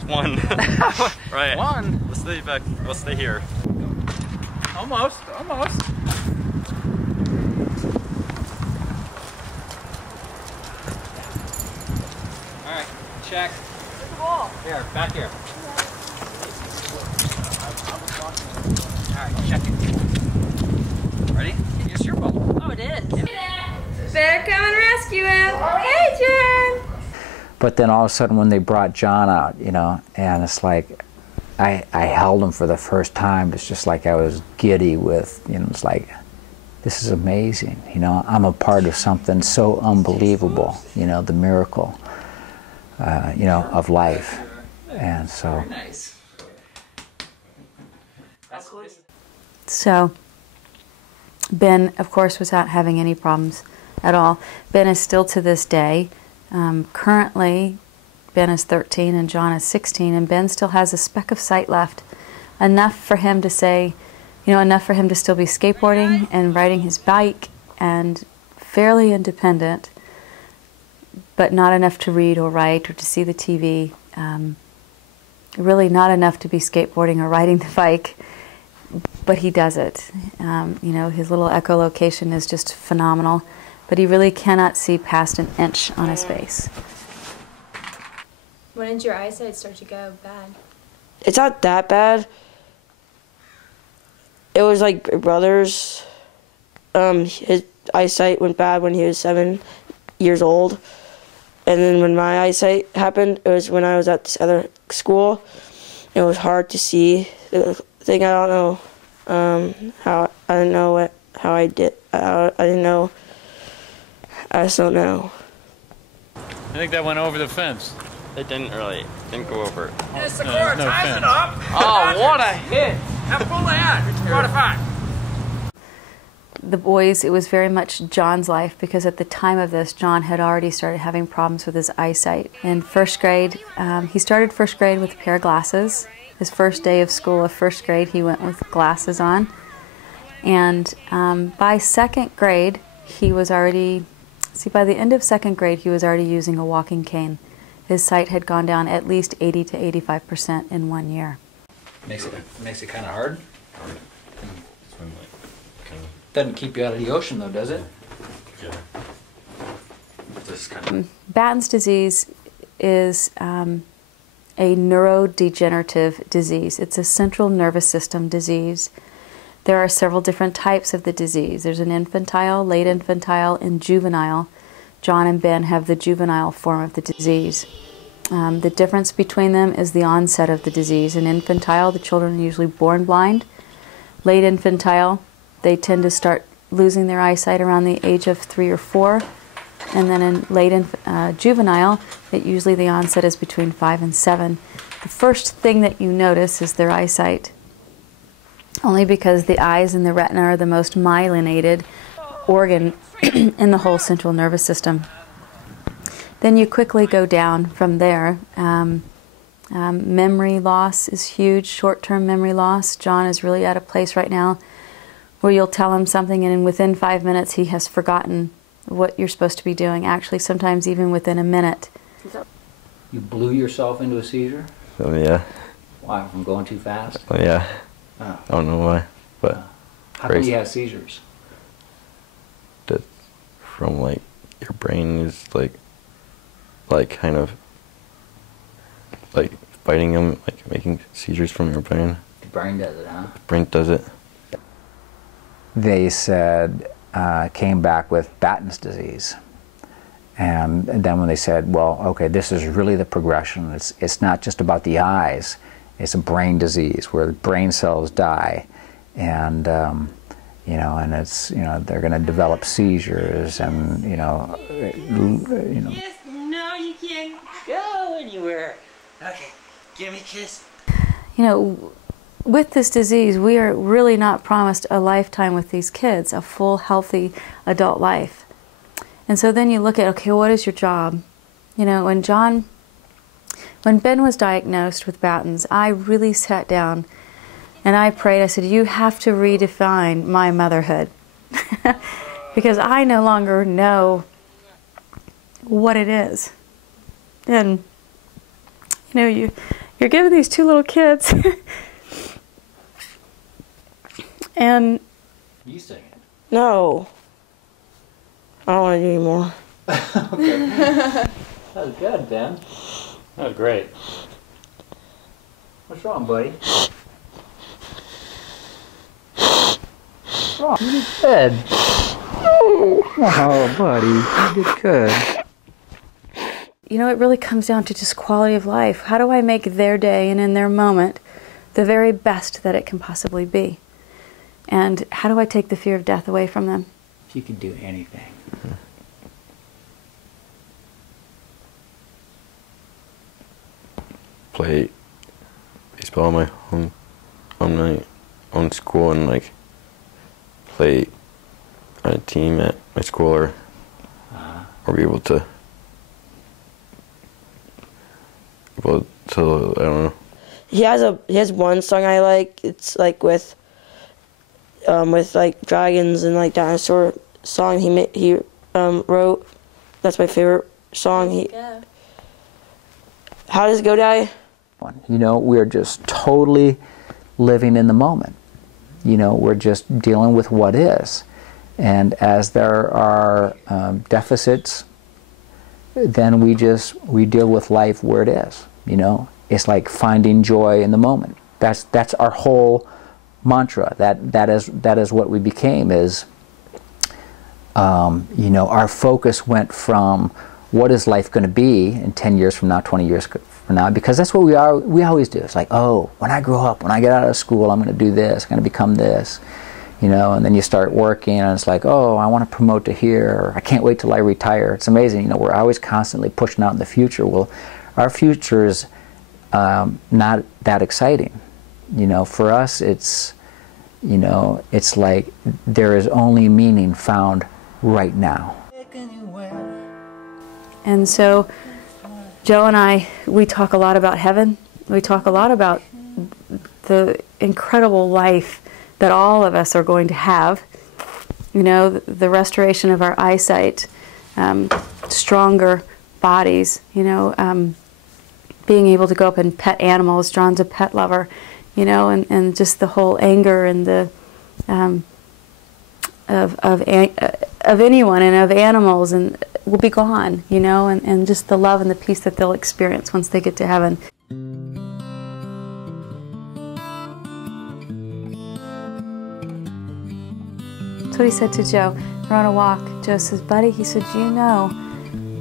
It's one. Right. One. Let's stay back. Let's stay here. Almost. Almost. All right. Check. Where's the ball? Here. Back here. All right. Check it. Ready? Here's your ball. Oh, it is. Better come and rescue him. Hey, Jen. But then all of a sudden when they brought John out, you know, and it's like, I held him for the first time. It's just like I was giddy with, you know, it's like, this is amazing. You know, I'm a part of something so unbelievable, you know, the miracle, you know, of life. And so. Nice. So Ben, of course, was not having any problems at all. Ben is still to this day. Currently, Ben is 13 and John is 16, and Ben still has a speck of sight left. Enough for him to say, you know, enough for him to still be skateboarding and riding his bike and fairly independent, but not enough to read or write or to see the TV. Really not enough to be skateboarding or riding the bike, but he does it. You know, his little echolocation is just phenomenal, but he really cannot see past an inch on his face. When did your eyesight start to go bad? It's not that bad. It was like my brother's. His eyesight went bad when he was 7 years old. And then when my eyesight happened, it was when I was at this other school. It was hard to see. The thing, I don't know how, I didn't know how I did. I didn't know. I just don't know. I think that went over the fence. It didn't go over it. Yes, the core, no ties fence. it up. Oh, what a hit. Now pull the hand. It's 45. The boys, it was very much John's life, because at the time of this, John had already started having problems with his eyesight. In first grade, he started first grade with a pair of glasses. His first day of school of first grade, he went with glasses on. And by second grade, he was already, by the end of second grade, he was already using a walking cane. His sight had gone down at least 80 to 85% in 1 year. Makes it kind of hard. Doesn't keep you out of the ocean though, does it? Yeah. This kind of. Batten's disease is a neurodegenerative disease. It's a central nervous system disease. There are several different types of the disease. There's an infantile, late infantile, and juvenile. John and Ben have the juvenile form of the disease. The difference between them is the onset of the disease. In infantile, the children are usually born blind. Late infantile, they tend to start losing their eyesight around the age of 3 or 4. And then in late juvenile, usually the onset is between 5 and 7. The first thing that you notice is their eyesight, only because the eyes and the retina are the most myelinated organ in the whole central nervous system. Then you quickly go down from there. Memory loss is huge, short-term memory loss. John is really at a place right now where you'll tell him something and within 5 minutes he has forgotten what you're supposed to be doing, actually sometimes even within a minute. You blew yourself into a seizure? Oh yeah. Why, from going too fast? Oh yeah. Oh. I don't know why, but How come you have seizures? that from like your brain is like kind of like fighting them, like making seizures from your brain. The brain does it, huh? Brain does it. They said, came back with Batten's disease. And then when they said, well, okay, this is really the progression. It's not just about the eyes. It's a brain disease where the brain cells die. And, you know, and it's, you know, they're going to develop seizures and, you know. Yes, no, you can't go anywhere. Okay, give me a kiss. You know, with this disease, we are really not promised a lifetime with these kids, a full, healthy adult life. And so then you look at, okay, what is your job? You know, when Ben was diagnosed with Batten's, I really sat down and I prayed. I said, you have to redefine my motherhood because I no longer know what it is. And, you know, You're giving these two little kids. And You sing it. No. I don't want to do anymore. Okay. That was good, Ben. That was great. What's wrong, buddy? What's wrong? You did good. Oh, buddy, you did good. you know, it really comes down to just quality of life. How do I make their day and in their moment the very best that it can possibly be? And how do I take the fear of death away from them? If you could do anything. Play baseball on my own school, and like play on a team at my school, or be able to I don't know. He has one song I like. It's like with like dragons and like dinosaur song he wrote. That's my favorite song. How does it go, Daddy? You know, we're just totally living in the moment. You know, we're just dealing with what is. And as there are deficits, then we deal with life where it is. You know, it's like finding joy in the moment. That's our whole mantra. That is what we became. Is you know, our focus went from what is life going to be in 10 years from now, 20 years from now, because that's what we always do. It's like, oh, when I grow up, when I get out of school, I'm going to do this, I'm going to become this, you know, and then you start working and it's like, oh, I want to promote to here, or I can't wait till I retire. It's amazing, you know, we're always constantly pushing out in the future. Well, our future is not that exciting. You know, for us, it's, you know, it's like there is only meaning found right now. And so Joe and I, we talk a lot about heaven. We talk a lot about the incredible life that all of us are going to have. You know, the restoration of our eyesight, stronger bodies, you know, being able to go up and pet animals. John's a pet lover, you know, and just the whole anger and the of anyone and of animals and will be gone, you know, and just the love and the peace that they'll experience once they get to heaven. That's what he said to Joe. We're on a walk. Joe says, buddy, he said, you know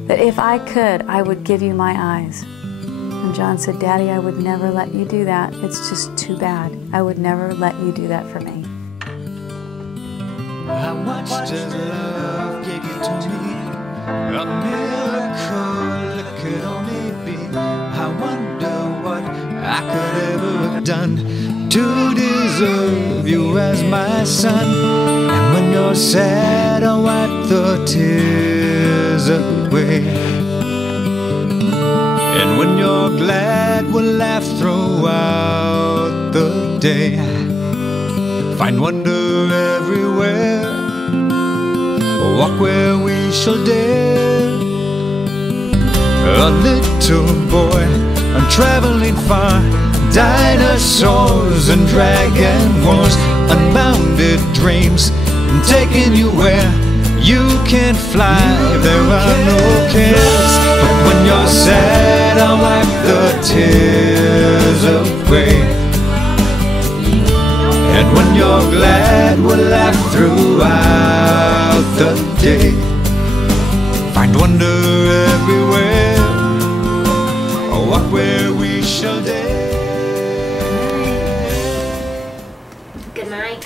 that if I could, I would give you my eyes. And John said, Daddy, I would never let you do that. It's just too bad. I would never let you do that for me. How much does love give you to me? A miracle it could only be. I wonder what I could ever have done to deserve you as my son. And when you're sad, I'll wipe the tears away. And when you're glad, we'll laugh throughout the day. Find wonder everywhere, walk where we shall dare. A little boy, I'm traveling far, dinosaurs and dragon wars, unbounded dreams, I'm taking you where you can't fly, there are no cares. But when you're sad, I'll wipe the tears away. And when you're glad, we'll laugh throughout the day. Find wonder everywhere, or walk where we shall dare. Good night.